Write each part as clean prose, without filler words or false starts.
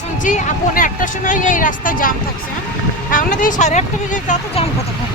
শুনছি 1:45টার সময় এই রাস্তায় জাম থাকছে। হ্যাঁ এখন দেখি 8:30 বেজে তা তো জাম কতক্ষণ।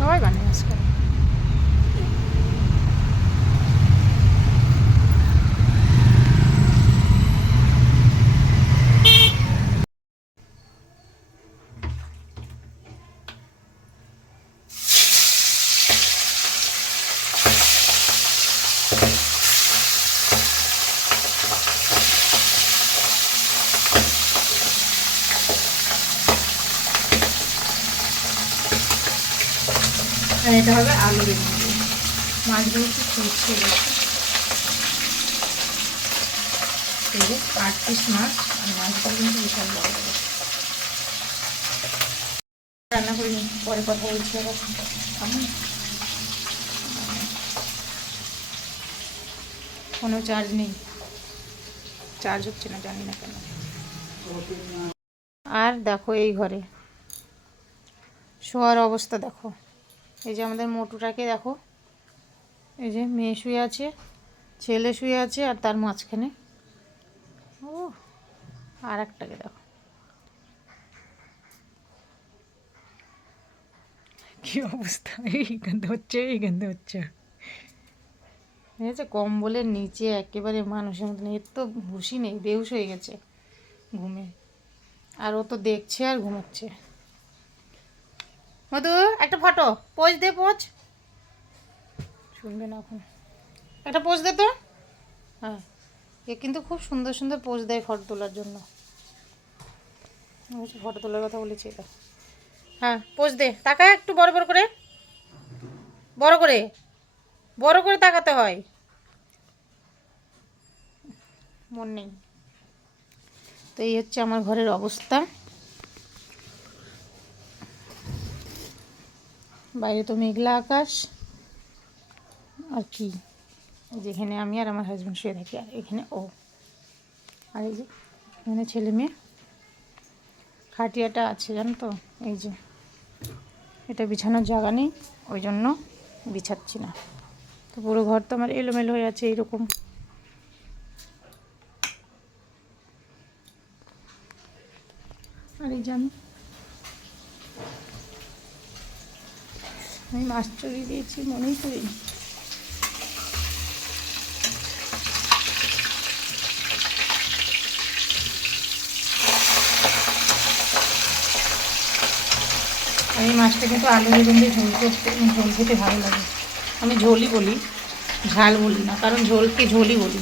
সবাই বানিয়ে আজকাল। আর এটা হবে আলু বেগুন। মাছগুলো একটু ফুটছে গেছে, এই যে 8 পিস মাছ। আর মাছগুলো কিন্তু বিশাল বড় বড়। রান্না করিনি, পরে কথা বলছি। এখন কোনো চার্জ নেই, চার্জ হচ্ছে না, জানি না কেন। আর দেখো এই ঘরে শোয়ার অবস্থা দেখো। এই যে আমাদের মোটুটাকে দেখো, এই যে মেয়ে শুয়ে আছে, ছেলে শুয়ে আছে, আর তার মাঝখানে ও আর একটাকে দেখো কি অবস্থা। এইখানতে হচ্ছে, এইখানতে হচ্ছে। ঠিক কম্বলের নিচে একেবারে মানুষের মতন। এর তো হুঁশই নেই, বেহুশ হয়ে গেছে ঘুমে। আর ও তো দেখছে আর ঘুমাচ্ছে। মধু একটা ফটো পোজ দে, পোজ। শুনবে না এখন, একটা পোজ দে তো। হ্যাঁ, এ কিন্তু খুব সুন্দর সুন্দর পোজ দেয় ফটো তোলার জন্য। ফটো তোলার কথা বলেছি এটা। হ্যাঁ পোজ দে, তাকায় একটু বড় বড় করে, বড় করে, বড় করে তাকাতে হয়। মন নেই তো। এই হচ্ছে আমার ঘরের অবস্থা। বাইরে তো মেঘলা আকাশ। আর কি, যেখানে আমি আর আমার হাজব্যান্ড শুয়ে থাকি, আর এখানে ও, আর এই যে এখানে ছেলে মেয়ে। খাটিয়াটা আছে জানো তো, এই যে এটা বিছানোর জায়গা নেই, ওই জন্য বিছাচ্ছি না। তো পুরো ঘর তো আমার এলোমেলো হয়ে আছে এইরকম। আর এই যে আমি মাছ চড়িয়ে দিয়েছি, মনেই করিনি। এই মাছটা কিন্তু আলু বেগুন দিয়ে ঝোল করতে, ঝোল খেতে ভালো লাগে। আমি ঝোলই বলি, ঝাল বলি না, কারণ ঝোলকে ঝোলই বলি।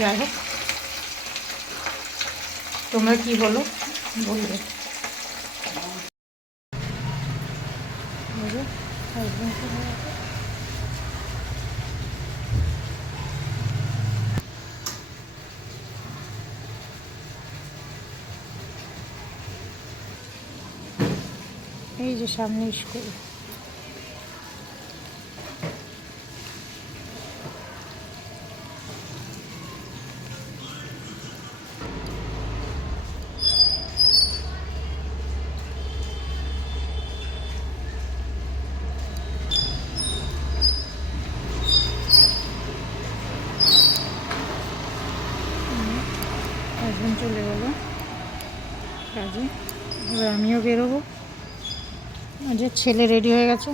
যাই হোক, তোমরা কি বলো বলবে। এই যে সামনে স্কুল। হাজব্যান্ড চলে গেল কাজে, এবার আমিও বেরোবো। যে ছেলে রেডি হয়ে গেছে,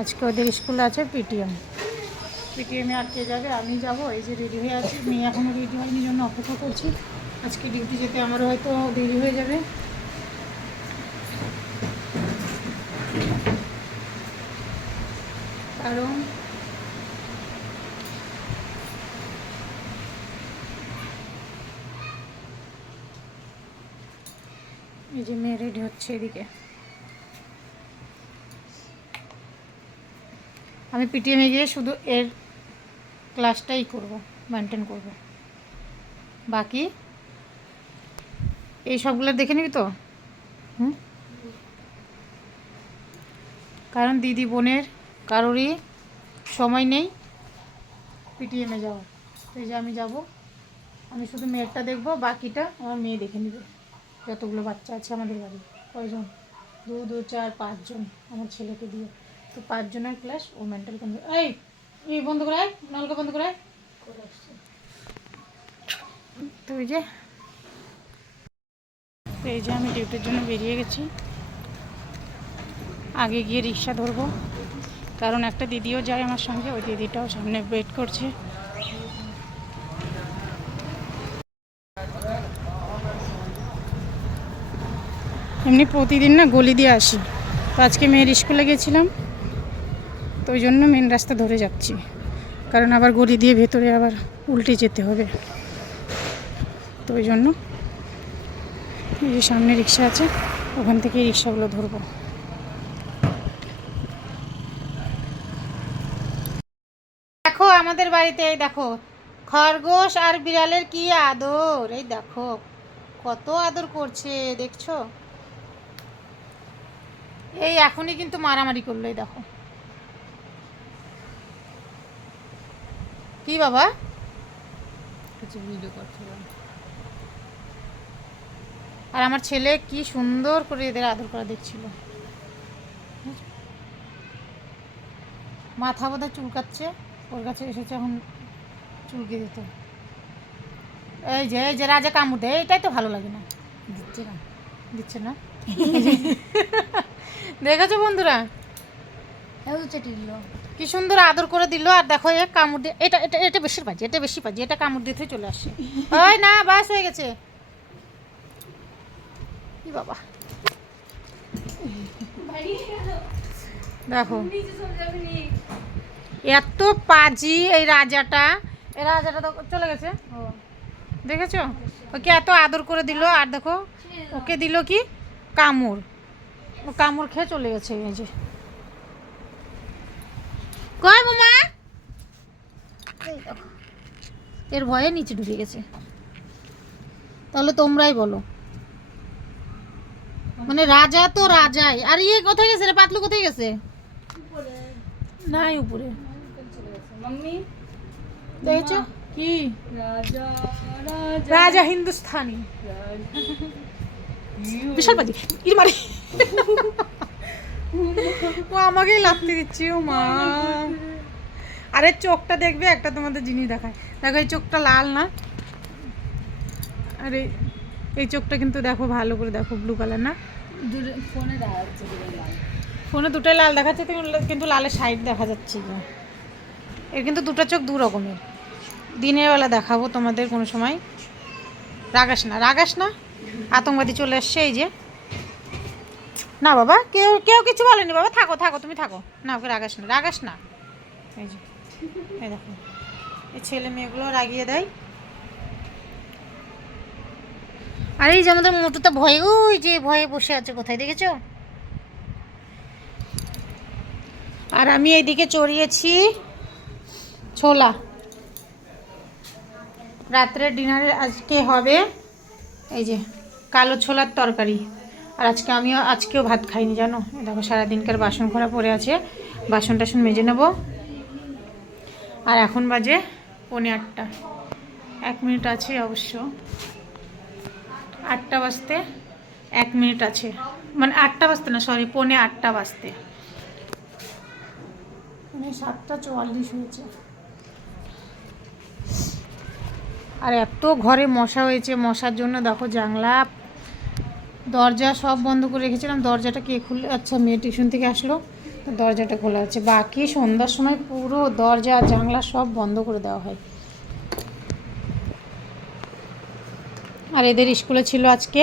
আজকে ওদের স্কুলে আছে পিটিএম। পিটিএমে আটকে যাবে, আমি যাব। এই যে রেডি হয়ে আছি, মেয়ে এখনও রেডি হয়নি, জন্য অপেক্ষা করছি। আজকে ডিউটি যেতে আমারও হয়তো দেরি হয়ে যাবে, কারণ এই যে মেয়ে রেডি হচ্ছে এদিকে। আমি পিটিএমে গিয়ে শুধু এর ক্লাসটাই করব, মেনটেন করব। বাকি এই সবগুলো দেখে নিবি তো। কারণ দিদি বোনের কারোরই সময় নেই পিটিএমে যাওয়ার। এই যে আমি যাব, আমি শুধু মেয়েরটা দেখব, বাকিটা আমার মেয়ে দেখে নেবে। যতগুলো বাচ্চা আছে আমাদের বাড়ি, কয়জন, 2 2 4 5 জন আমার ছেলেকে দিয়ে, তো 5 জনের ক্লাস ও মেন্টাল করবে। এই বন্ধ করায়, নলকা বন্ধ করায়। তো এই যে আমি ডিউটির জন্য বেরিয়ে গেছি। আগে গিয়ে রিক্সা ধরবো, কারণ একটা দিদিও যায় আমার সঙ্গে, ওই দিদিটাও সামনে ওয়েট করছে। এমনি প্রতিদিন না গলি দিয়ে আসি, তো আজকে মেয়ের স্কুলে গেছিলাম, তো ওই জন্য মেন রাস্তা ধরে যাচ্ছি, কারণ আবার গলি দিয়ে ভেতরে আবার উল্টে যেতে হবে। তো ওই জন্য এই যে সামনে রিক্সা আছে, ওখান থেকে রিক্সাগুলো ধরবো। দেখো আমাদের বাড়িতে, এই দেখো খরগোশ আর বিড়ালের কি আদর, এই দেখো কত আদর করছে, দেখছো? এই এখনই কিন্তু মারামারি করলো, এই দেখো। কি বাবা ভিডিও করছে। আর আমার ছেলে কি সুন্দর করে এদের আদর করা দেখছিল। মাথা বোধহয় চুলকাচ্ছে, ওর কাছে এসেছে এখন চুলকে দিত। এই যে রাজা কামড় দেয়, এটাই তো ভালো লাগে না। দিচ্ছে না দেখেছো বন্ধুরা, কি সুন্দর আদর করে দিল। আর দেখো এ কামড় দিয়ে, এটা এটা এটা বেশি বাজে, এটা বেশি বাজে, এটা কামড় দিয়ে চলে আসছে। ওই না, বাস হয়ে গেছে। কি বাবা, দেখো এত পাজি এই রাজাটা, এই রাজাটা চলে গেছে, দেখেছো? ওকে এত আদর করে দিল, আর দেখো ওকে দিল কি কামড়, ও কামড় খেয়ে চলে গেছে। এই যে কয় মামা, এর ভয়ে নিচে ঢুকে গেছে। তাহলে তোমরাই বলো, মানে রাজা তো রাজাই। আর ইয়ে কোথায় গেছে রে, পাতলু কোথায় গেছে? নাই উপরে, দেখেছো কি রাজা হিন্দুস্থানি, বিশাল বাজি ইর মারি। ও আমাকেই লাগতে দিচ্ছি, ও মা। আরে চোখটা দেখবে একটা, তোমাদের জিনিস দেখায়, দেখো এই চোখটা লাল না? আরে এই চোখটা কিন্তু দেখো ভালো করে দেখো, ব্লু কালার না? ফোনে দেখা যাচ্ছে, ফোনে দুটোই লাল দেখাচ্ছে, কিন্তু লালের সাইড দেখা যাচ্ছে। এর কিন্তু দুটো চোখ দু রকমের। দিনের বেলা দেখাবো তোমাদের কোনো সময়। রাগাস না, রাগাস না, আতঙ্কবাদী চলে আসছে। এই যে না বাবা, কেউ কেউ কিছু বলেনি বাবা, থাকো থাকো, তুমি থাকো না, ওকে রাগাস না, রাগাস না। এই যে এই দেখো, এই ছেলে মেয়েগুলো রাগিয়ে দেয়। আর এই যে আমাদের মোটুটা ভয়ে, ওই যে ভয়ে বসে আছে কোথায়, দেখেছো? আর আমি এইদিকে চড়িয়েছি ছোলা। রাত্রের ডিনারে আজকে হবে এই যে কালো ছোলার তরকারি। আর আজকেও ভাত খাইনি, জানো? দেখো সারাদিনকার বাসন করা পড়ে আছে, বাসন টাসন মেজে নেব। আর এখন বাজে 8:45, 1 মিনিট আছে অবশ্য, 8টা বাজতে 1 মিনিট আছে, মানে 8টা বাজতে না, সরি 7:45 বাজতে, মানে 7:44 হয়েছে। আর এত ঘরে মশা হয়েছে, মশার জন্য দেখো জানলা দরজা সব বন্ধ করে রেখেছিলাম। দরজাটা কে খুলে, আচ্ছা মেয়ে টিউশন থেকে আসলো, তো দরজাটা খোলা আছে। বাকি সন্ধ্যার সময় পুরো দরজা জানলা সব বন্ধ করে দেওয়া হয়। আর এদের স্কুলে ছিল আজকে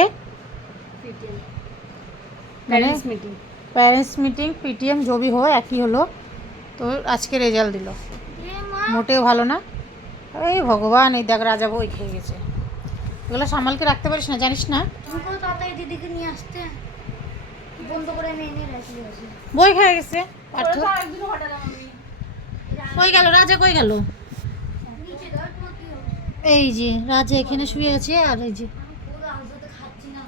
প্যারেন্টস মিটিং, পিটিএম জবি হয় একই হলো। তো আজকে রেজাল্ট দিল, মোটেও ভালো না। এই ভগবান, এই দেখ রাজা বই খেয়ে গেছে। এগুলো সামালকে রাখতে পারিস না, জানিস না? দিদিকে নিয়ে আসতে বন্ধ করে আমি এনে রাখি, বই খেয়ে গেছে। কই গেল রাজা, কই গেল? নিচে ধর তোমার কি হবে? এই যে রাজা এখানে শুয়ে আছে, আর এই যে আমি পুরো আলসাতে খাচ্ছি না।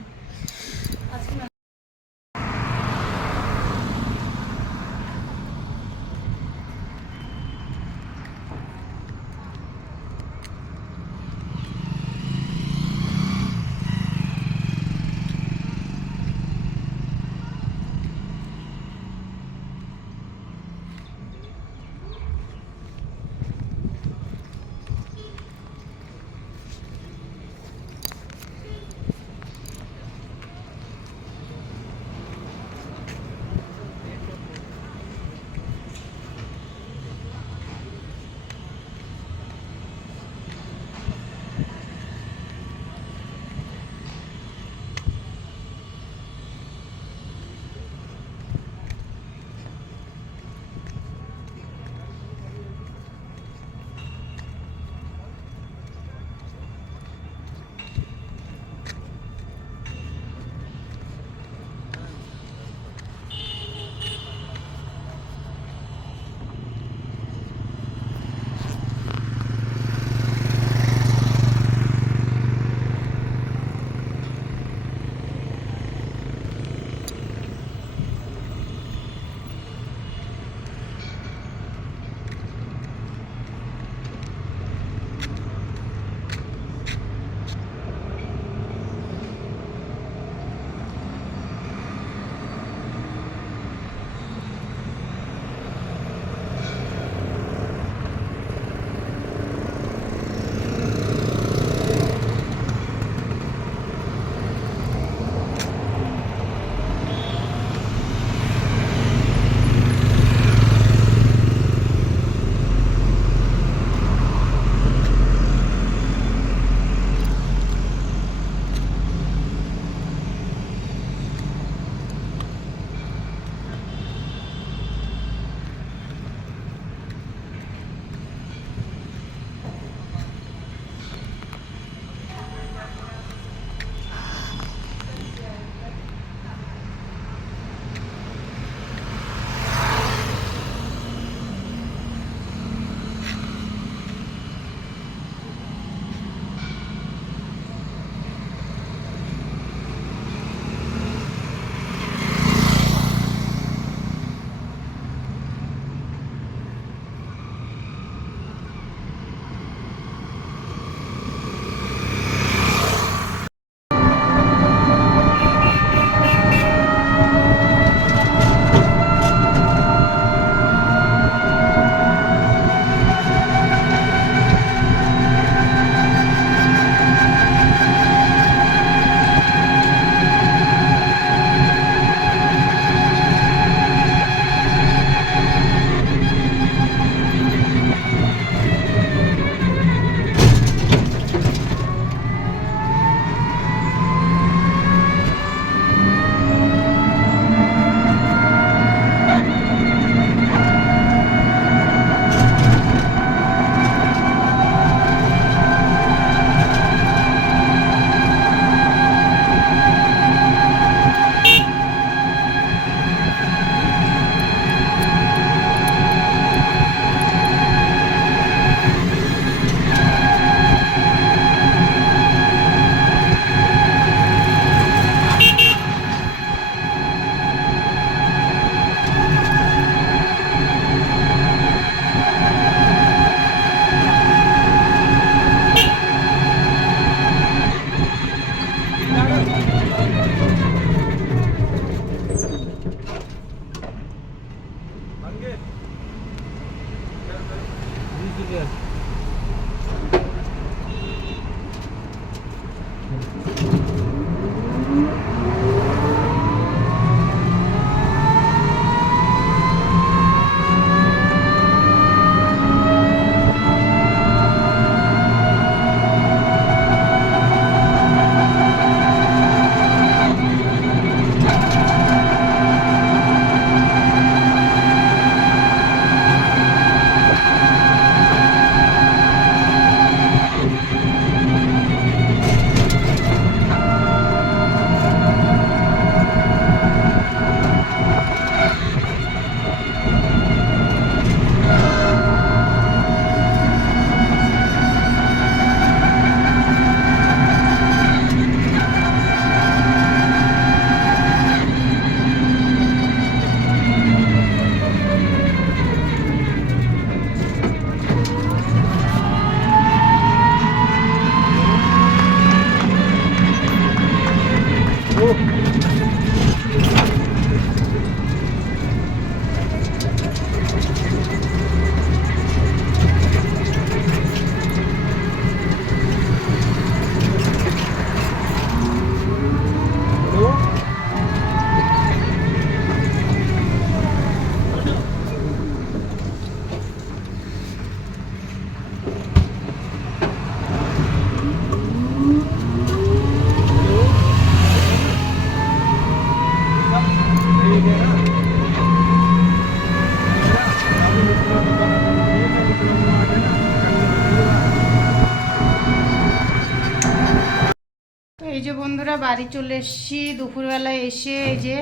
বাড়ি চলে এসেছি। দুপুরবেলায় এসে এই যে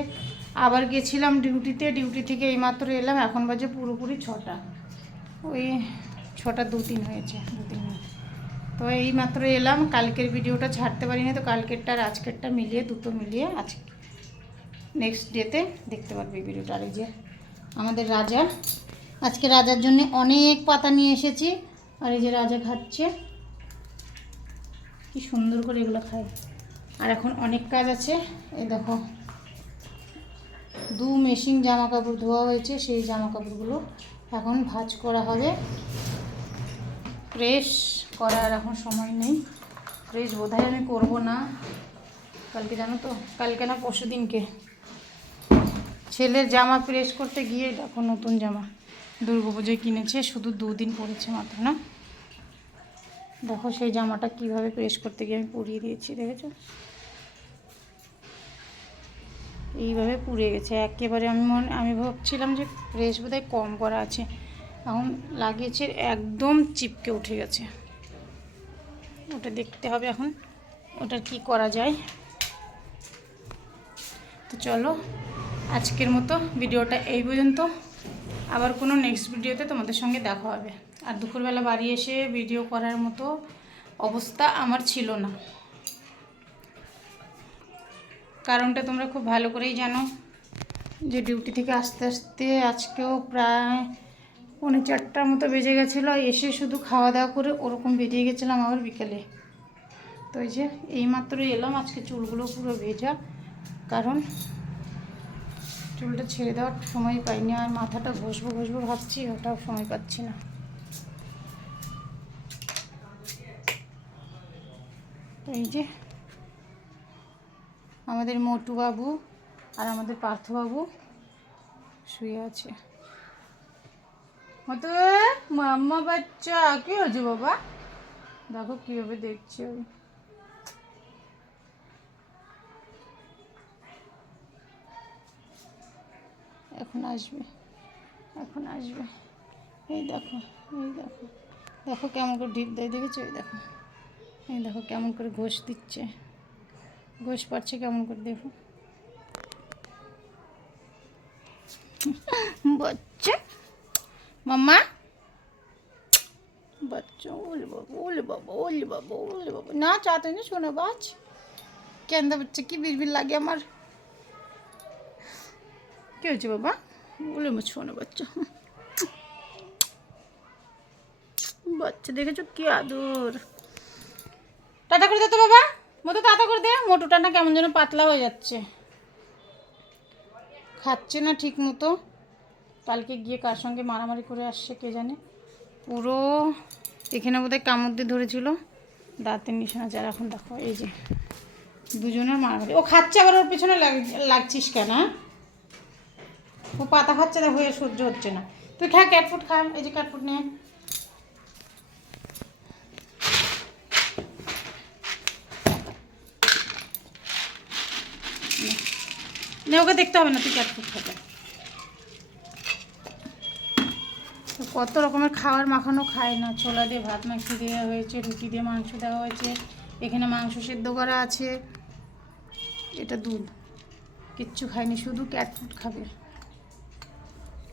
আবার গেছিলাম ডিউটিতে, ডিউটি থেকে এইমাত্র এলাম। এখন বাজে পুরোপুরি 6টা, ওই 6টা 2-3 হয়েছে, 2-3 মিনিট। তো এইমাত্র এলাম। কালকের ভিডিওটা ছাড়তে পারিনি, তো কালকেরটা আর আজকেরটা মিলিয়ে, দুটো মিলিয়ে আজকে নেক্সট ডেতে দেখতে পারবে ভিডিওটা। আর এই যে আমাদের রাজা, আজকে রাজার জন্য অনেক পাতা নিয়ে এসেছি। আর এই যে রাজা খাচ্ছে, কি সুন্দর করে এগুলো খায়। আর এখন অনেক কাজ আছে। এই দেখো 2 মেশিন জামা কাপড় ধোয়া হয়েছে, সেই জামা কাপড়গুলো এখন ভাঁজ করা হবে। প্রেস করার এখন সময় নেই, প্রেস বোধহয় আমি করবো না কালকে, জানো তো, কালকে না পরশু দিনকে ছেলের জামা প্রেস করতে গিয়ে দেখো নতুন জামা দুর্গাপুজোয় কিনেছে, শুধু 2 দিন পরেছে মাত্র না। দেখো সেই জামাটা কিভাবে প্রেস করতে গিয়ে আমি পুড়িয়ে দিয়েছি, দেখেছো? এইভাবে পুড়ে গেছে একেবারে। আমি ভাবছিলাম যে প্রেস বোধহয় কম করা আছে, এখন লাগিয়েছে একদম চিপকে উঠে গেছে। ওটা দেখতে হবে এখন, ওটার কি করা যায়। তো চলো আজকের মতো ভিডিওটা এই পর্যন্ত, আবার কোনো নেক্সট ভিডিওতে তোমাদের সঙ্গে দেখা হবে। আর দুপুরবেলা বাড়ি এসে ভিডিও করার মতো অবস্থা আমার ছিল না, কারণটা তোমরা খুব ভালো করেই জানো যে ডিউটি থেকে আস্তে আস্তে আজকেও প্রায় 4:45 মতো বেজে গেছিলো। এসে শুধু খাওয়া দাওয়া করে ওরকম বেরিয়ে গেছিলাম আবার বিকেলে। তো এই যে এইমাত্রই এলাম। আজকে চুলগুলো পুরো ভেজা, কারণ চুলটা ছেড়ে দেওয়ার সময় পাইনি। আর মাথাটা ঘষবো ভাবছি, ওটাও সময় পাচ্ছি না। এই যে আমাদের মোটু বাবু আর আমাদের পার্থবাবু শুয়ে আছে। মতো মাম্মা বাচ্চা কি হয়েছে বাবা? দেখো কীভাবে দেখছে ওই। এখন আসবে, এখন আসবে। এই দেখো, এই দেখো, দেখো কেমন করে ঢিপ দেয়, দেখেছো? এই দেখো, এই দেখো কেমন করে ঘষে দিচ্ছে, ঘষ পাচ্ছে কেমন করে, দেখো। বাচ্চা মাম্মা, বাচ্চা, ওলে বাবা, ওলে বাবা, ওলে বাবা, ওলে বাবা। না চাতে না শোনো বাচ, কেন্দা বাচ্চা কি বিড়বিড় লাগে আমার। কি হয়েছে বাবা? ওলে মা শোনো বাচ্চা, বাচ্চা দেখেছো কি আদর। টাটা করে দে তো বাবা, মতো টাটা করে দে। মোটুটা না কেমন যেন পাতলা হয়ে যাচ্ছে, খাচ্ছে না ঠিক মতো। কালকে গিয়ে কার সঙ্গে মারামারি করে আসছে কে জানে, পুরো এখানে বোধহয় কামড় দিয়ে ধরেছিল, দাঁতের নিশানা আছে। আর এখন দেখো এই যে দুজনের মারামারি। ও খাচ্ছে আবার ওর পিছনে লাগছিস কেন? ও পাতা খাচ্ছে, দেখো এর সহ্য হচ্ছে না। তুই খা ক্যাটফুড খা, এই যে ক্যাটফুড নিয়ে। নে, ওকে দেখতে হবে না, তুই ক্যাটফুড খাবে। কত রকমের খাবার মাখানো খায় না। ছোলা দিয়ে ভাত মাখিয়ে দেওয়া হয়েছে, রুটি দিয়ে মাংস দেওয়া হয়েছে, এখানে মাংস সেদ্ধ করা আছে, এটা দুধ, কিচ্ছু খায়নি, শুধু ক্যাটফুড খাবে।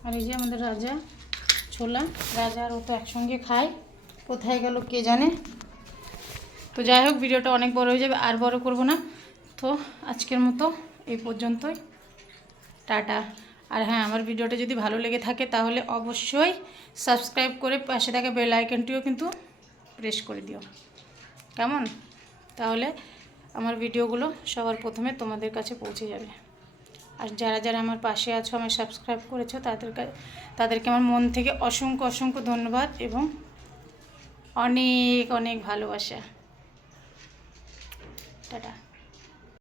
আর এই যে আমাদের রাজা, ছোলা, রাজা আর ও তো একসঙ্গে খায়, কোথায় গেল কে জানে। তো যাই হোক, ভিডিওটা অনেক বড় হয়ে যাবে, আর বড় করব না। তো আজকের মতো এই পর্যন্তই, টাটা। আর হ্যাঁ, আমার ভিডিওটা যদি ভালো লেগে থাকে তাহলে অবশ্যই সাবস্ক্রাইব করে পাশে থাকা বেল আইকনটিও কিন্তু প্রেস করে দিও, কেমন? তাহলে আমার ভিডিওগুলো সবার প্রথমে তোমাদের কাছে পৌঁছে যাবে। আর যারা যারা আমার পাশে আছো, আমার সাবস্ক্রাইব করেছো, তাদেরকে আমার মন থেকে অসংখ্য অসংখ্য ধন্যবাদ এবং অনেক অনেক ভালোবাসা। টাটা।